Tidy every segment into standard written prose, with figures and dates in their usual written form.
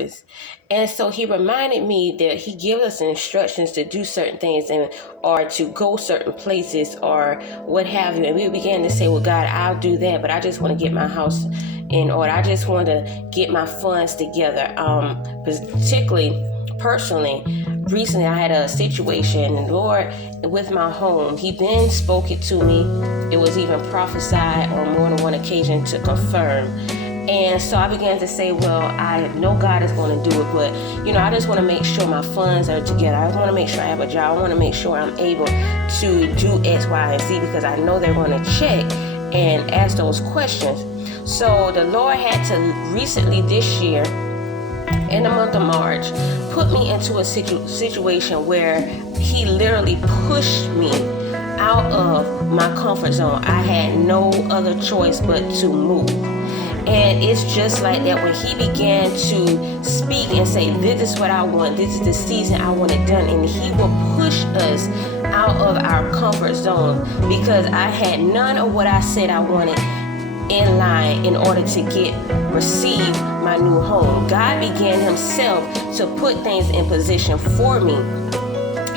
purpose. And so he reminded me that he gives us instructions to do certain things or to go certain places or what have you. And we began to say, well, God, I'll do that, but I just want to get my house in order. I just want to get my funds together. Particularly, personally, recently I had a situation, and Lord, with my home, he then spoke it to me. It was even prophesied on more than one occasion to confirm. And so I began to say, well, I know God is going to do it, but, I just want to make sure my funds are together. I want to make sure I have a job. I want to make sure I'm able to do X, Y, and Z, because I know they're going to check and ask those questions. So the Lord had to recently this year, in the month of March, put me into a situation where he literally pushed me out of my comfort zone. I had no other choice but to move. And it's just like that when he began to speak and say, this is what I want, this is the season I want it done, and he will push us out of our comfort zone, because I had none of what I said I wanted in line in order to receive my new home. God began himself to put things in position for me.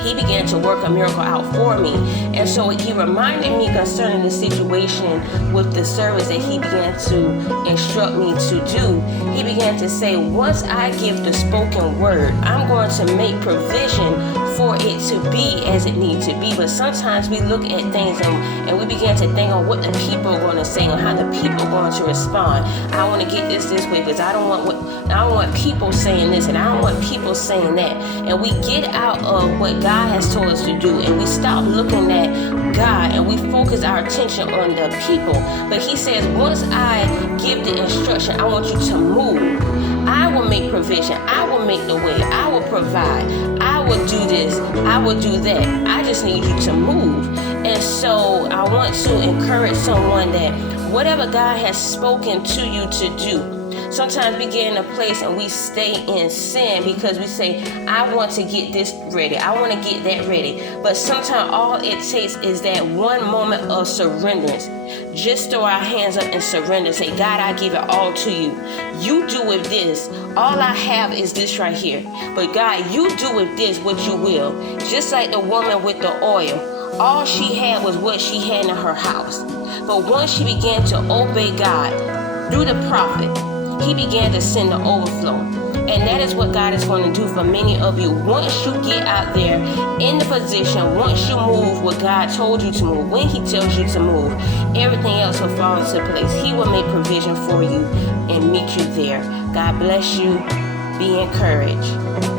He began to work a miracle out for me. And so he reminded me concerning the situation with the service that he began to instruct me to do. He began to say, once I give the spoken word, I'm going to make provision for it to be as it needs to be. But sometimes we look at things and we begin to think on what the people are going to say, or how the people are going to respond. I want to get this way, because I don't want people saying this, and I don't want people saying that. And we get out of what God has told us to do, and we stop looking at God, and we focus our attention on the people. But he says, once I give the instruction, I want you to move. I will make provision. I will make the way. I will provide. I will do this. I will do that. I just need you to move. And so I want to encourage someone that whatever God has spoken to you to do, sometimes we get in a place and we stay in sin because we say, I want to get this ready. I want to get that ready. But sometimes all it takes is that one moment of surrenderance. Just throw our hands up and surrender. Say, God, I give it all to you. You do with this. All I have is this right here. But God, you do with this what you will. Just like the woman with the oil. All she had was what she had in her house. But once she began to obey God through the prophet, he began to send the overflow. And that is what God is going to do for many of you. Once you get out there in the position, once you move what God told you to move, when he tells you to move, everything else will fall into place. He will make provision for you and meet you there. God bless you. Be encouraged.